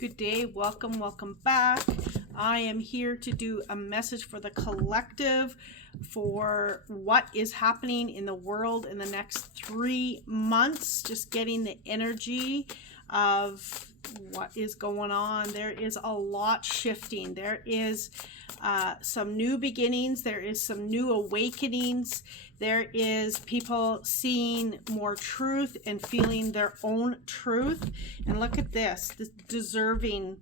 Good day, welcome back. I am here to do a message for the collective for what is happening in the world in the next 3 months. Just getting the energy of what is going on. There is a lot shifting. There is some new beginnings. There is some new awakenings. There is people seeing more truth and feeling their own truth. And look at this deserving.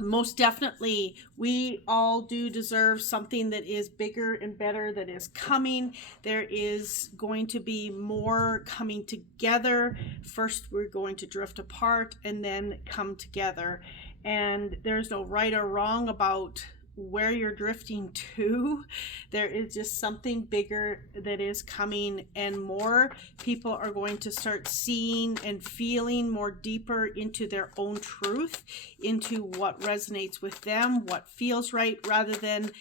Most definitely, we all do deserve something that is bigger and better that is coming. There is going to be more coming together. First, we're going to drift apart and then come together. And there's no right or wrong about where you're drifting to. There is just something bigger that is coming, and more people are going to start seeing and feeling more deeper into their own truth, into what resonates with them, what feels right, rather than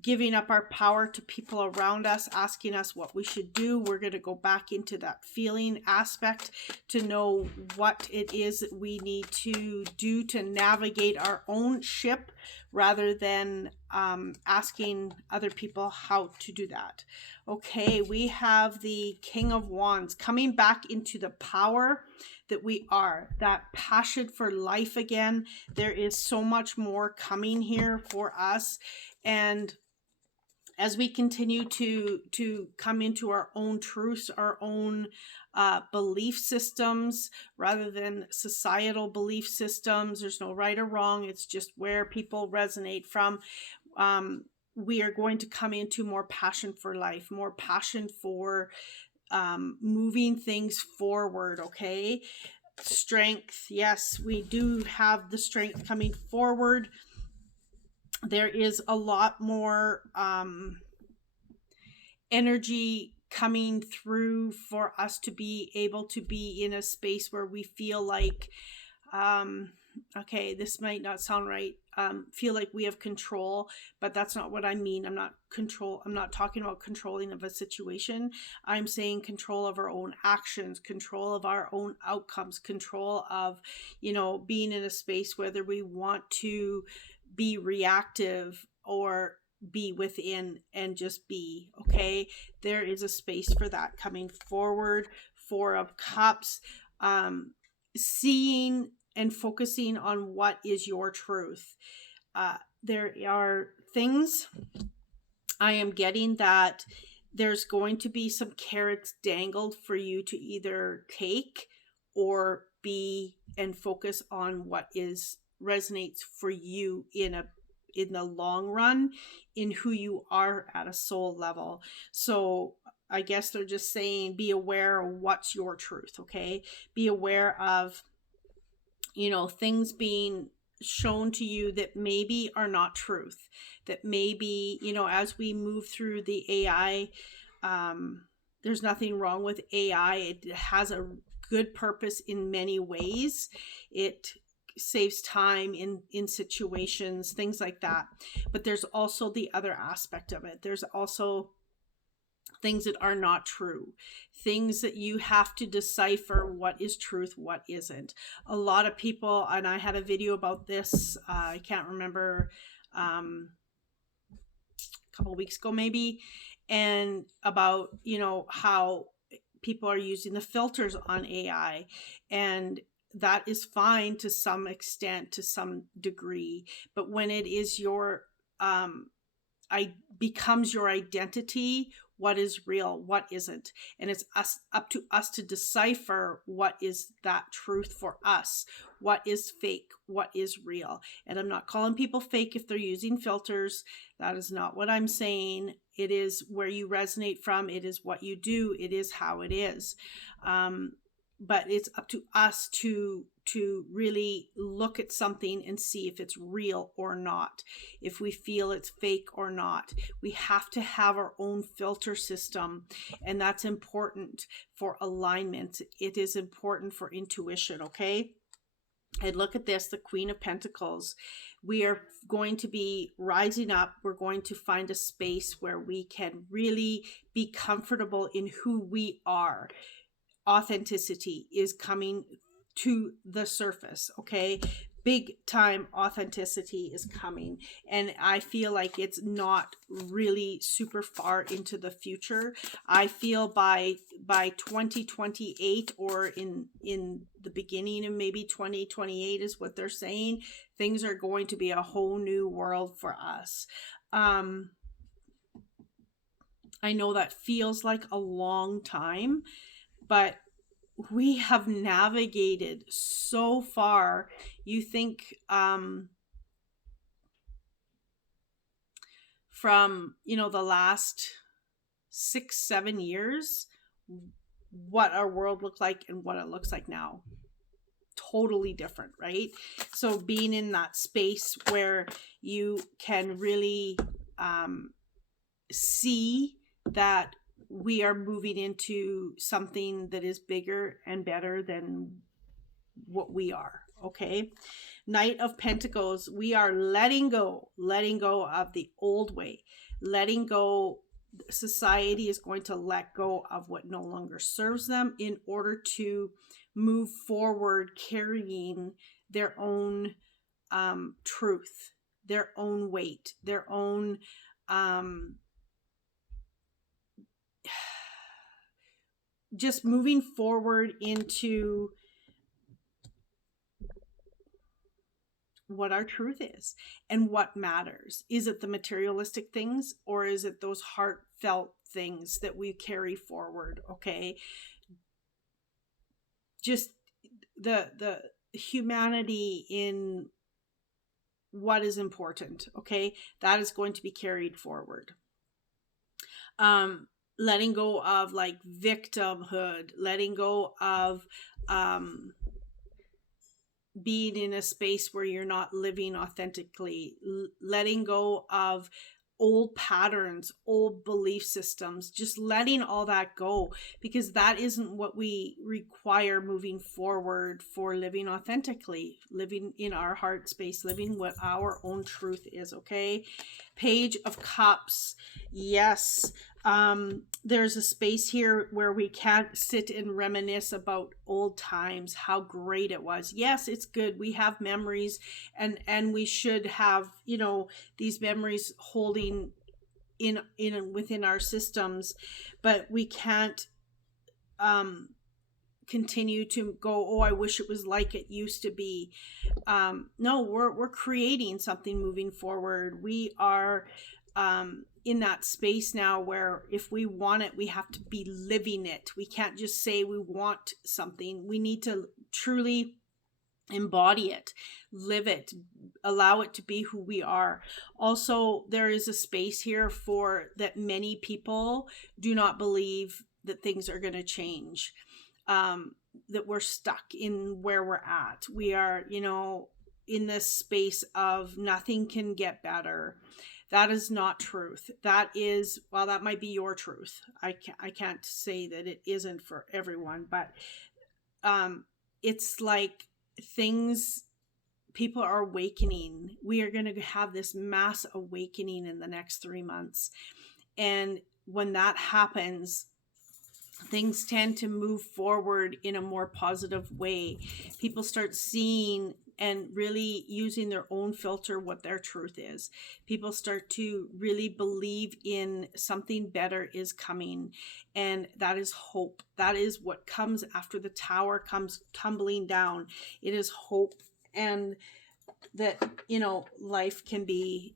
giving up our power to people around us, asking us what we should do. We're going to go back into that feeling aspect to know what it is that we need to do to navigate our own ship, rather than asking other people how to do that. Okay, we have the King of Wands coming back into the power that we are, that passion for life again. There is so much more coming here for us. And as we continue to come into our own truths, our own belief systems, rather than societal belief systems, there's no right or wrong. It's just where people resonate from. We are going to come into more passion for life, more passion for moving things forward. Okay, strength. Yes, we do have the strength coming forward. There is a lot more energy coming through for us to be able to be in a space where we feel like, okay, this might not sound right, feel like we have control, but that's not what I mean. I'm not talking about controlling of a situation. I'm saying control of our own actions, control of our own outcomes, control of, being in a space whether we want to be reactive or be within and just be. Okay, there is a space for that coming forward. Four of Cups, seeing and focusing on what is your truth. There are things I am getting that there's going to be some carrots dangled for you to either take or be and focus on what resonates for you in the long run, in who you are at a soul level. So I guess they're just saying, be aware of what's your truth. Okay, be aware of things being shown to you that maybe are not truth, that maybe as we move through the AI, there's nothing wrong with AI. It has a good purpose in many ways. It saves time in situations, things like that. But there's also the other aspect of it. There's also things that are not true, things that you have to decipher what is truth, what isn't. A lot of people, and I had a video about this, I can't remember, a couple of weeks ago maybe, and about how people are using the filters on AI, and that is fine to some extent, to some degree. But when it is your becomes your identity, what is real, what isn't, and it's up to us to decipher what is that truth for us, what is fake, what is real. And I'm not calling people fake if they're using filters. That is not what I'm saying. It is where you resonate from. It is what you do. It is how it is. But it's up to us to really look at something and see if it's real or not, if we feel it's fake or not. We have to have our own filter system, and that's important for alignment. It is important for intuition. Okay, and look at this, the Queen of Pentacles. We are going to be rising up. We're going to find a space where we can really be comfortable in who we are. Authenticity is coming to the surface. Okay, big time authenticity is coming, and I feel like it's not really super far into the future. I feel by 2028, or in the beginning of maybe 2028 is what they're saying, things are going to be a whole new world for us. I know that feels like a long time, but we have navigated so far. You think from, the last 6-7 years, what our world looked like and what it looks like now, totally different, right? So being in that space where you can really see that we are moving into something that is bigger and better than what we are. Okay, Knight of Pentacles, we are letting go of the old way, letting go. Society is going to let go of what no longer serves them in order to move forward, carrying their own truth, their own weight, their own just moving forward into what our truth is and what matters. Is it the materialistic things, or is it those heartfelt things that we carry forward? Okay, just the humanity in what is important. Okay, that is going to be carried forward. Letting go of like victimhood, letting go of being in a space where you're not living authentically, letting go of old patterns, old belief systems, just letting all that go, because that isn't what we require moving forward for living authentically, living in our heart space, living what our own truth is. Okay, Page of Cups. Yes, there's a space here where we can't sit and reminisce about old times, how great it was. Yes, it's good. We have memories, and we should have, these memories holding in within our systems, but we can't continue to go, oh, I wish it was like it used to be. No, we're creating something moving forward. We are in that space now where if we want it, we have to be living it. We can't just say we want something. We need to truly embody it, live it, allow it to be who we are. Also, there is a space here for that many people do not believe that things are going to change, that we're stuck in where we're at. We are, in this space of nothing can get better. That is not truth. That is, well, that might be your truth. I can't say that it isn't for everyone, but it's like people are awakening. We are going to have this mass awakening in the next 3 months. And when that happens, things tend to move forward in a more positive way. People start seeing and really using their own filter what their truth is. People start to really believe in something better is coming, and that is hope. That is what comes after the tower comes tumbling down. It is hope, and that life can be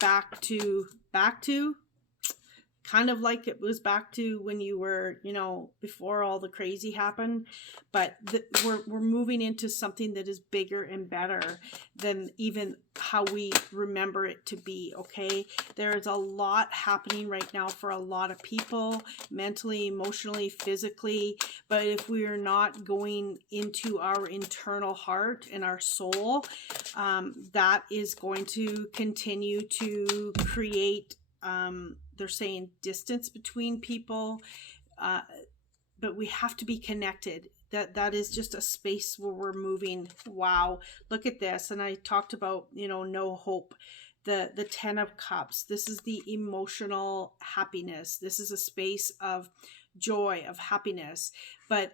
back to kind of like it was back to when you were, before all the crazy happened. But we're moving into something that is bigger and better than even how we remember it to be. Okay, there is a lot happening right now for a lot of people, mentally, emotionally, physically. But if we are not going into our internal heart and our soul, that is going to continue to create they're saying distance between people, but we have to be connected. That is just a space where we're moving. Wow, look at this. And I talked about no hope, the 10 of Cups. This is the emotional happiness. This is a space of joy, of happiness. But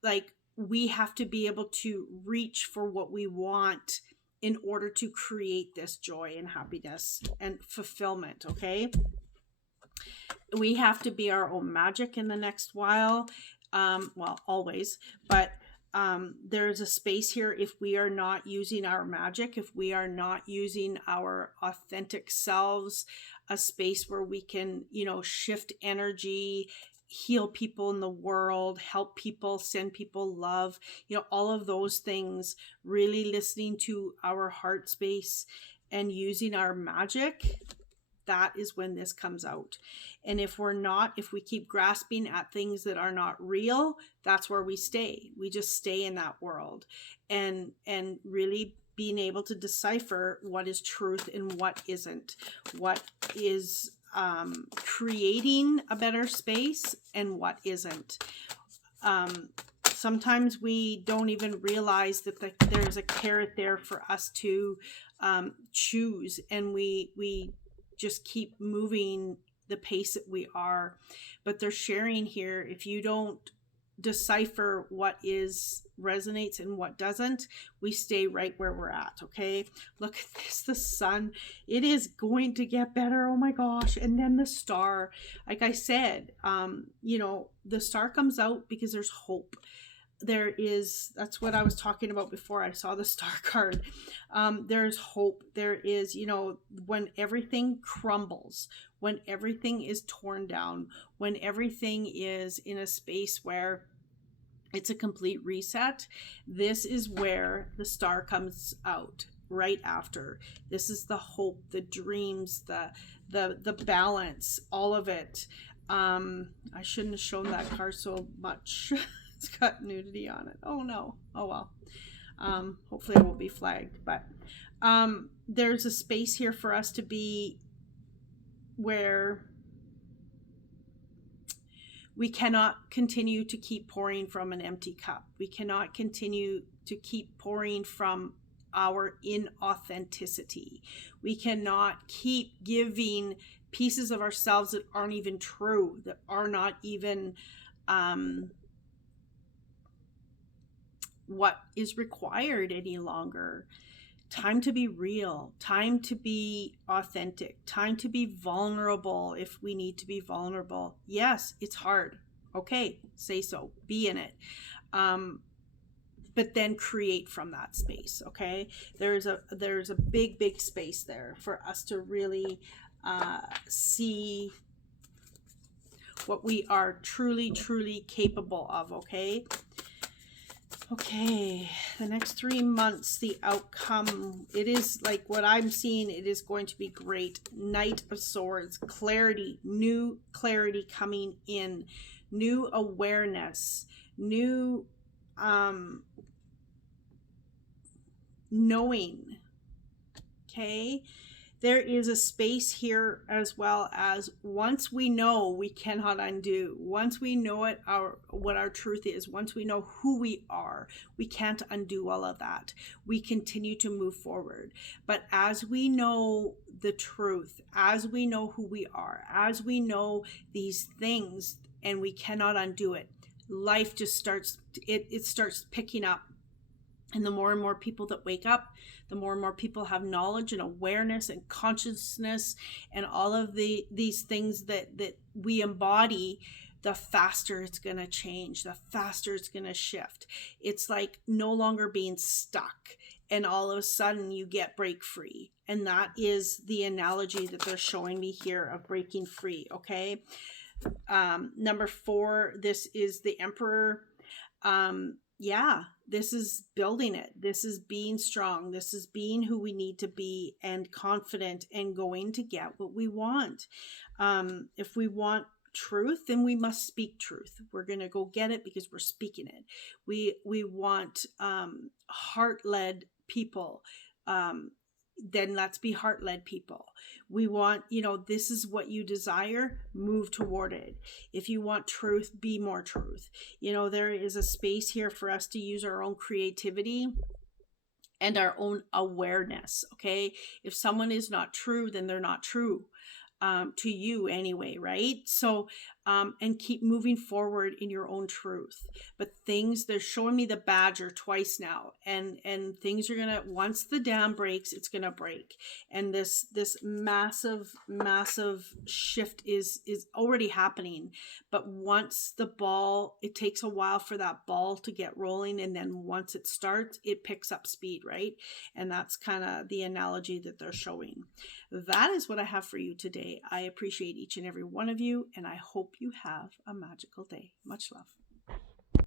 like we have to be able to reach for what we want in order to create this joy and happiness and fulfillment. Okay, we have to be our own magic in the next while. Well, always, but there's a space here if we are not using our magic, if we are not using our authentic selves, a space where we can, shift energy, heal people in the world, help people, send people love, all of those things, really listening to our heart space and using our magic. That is when this comes out. And if we keep grasping at things that are not real, that's where we stay. We just stay in that world, and really being able to decipher what is truth and what isn't, what is creating a better space and what isn't. Sometimes we don't even realize that there's a carrot there for us to choose, and we just keep moving the pace that we are. But they're sharing here, if you don't decipher what resonates and what doesn't, we stay right where we're at. Okay, look at this, the sun, it is going to get better. Oh my gosh. And then the star, like I said, the star comes out because there's hope. That's what I was talking about before I saw the star card. There's hope. There is, when everything crumbles, when everything is torn down, when everything is in a space where it's a complete reset, this is where the star comes out right after. This is the hope, the dreams, the balance, all of it. I shouldn't have shown that card so much. It's got nudity on it. Oh no. Oh well. Hopefully it won't be flagged, but there's a space here for us to be where we cannot continue to keep pouring from an empty cup. We cannot continue to keep pouring from our inauthenticity. We cannot keep giving pieces of ourselves that aren't even true, that are not even what is required any longer. Time to be real, time to be authentic, time to be vulnerable if we need to be vulnerable. Yes, it's hard. Okay, say so, be in it. But then create from that space. Okay, there's a big space there for us to really see what we are truly capable of. Okay, the next 3 months, the outcome, it is like what I'm seeing, it is going to be great. Knight of Swords, clarity, new clarity coming in, new awareness, new knowing. Okay, there is a space here as well as once we know, we cannot undo. Once we know what our truth is, once we know who we are, we can't undo all of that. We continue to move forward. But as we know the truth, as we know who we are, as we know these things, and we cannot undo it, life just starts picking up. And the more and more people that wake up, the more and more people have knowledge and awareness and consciousness and all of these things that we embody, the faster it's going to change, the faster it's going to shift. It's like no longer being stuck, and all of a sudden you break free. And that is the analogy that they're showing me here of breaking free. Okay. Number 4, this is the Emperor. This is building it. This is being strong. This is being who we need to be and confident and going to get what we want. If we want truth, then we must speak truth. We're going to go get it because we're speaking it. We want heart-led people. Then let's be heart-led people. We want, this is what you desire, move toward it. If you want truth, be more truth. There is a space here for us to use our own creativity and our own awareness. Okay, if someone is not true, then they're not true to you anyway, right? So and keep moving forward in your own truth. But they're showing me the badger twice now, and things are gonna, once the dam breaks, it's gonna break. And this massive shift is already happening. But once the ball, it takes a while for that ball to get rolling, and then once it starts, it picks up speed, right? And that's kind of the analogy that they're showing. That is what I have for you today. I appreciate each and every one of you, and I hope you have a magical day. Much love.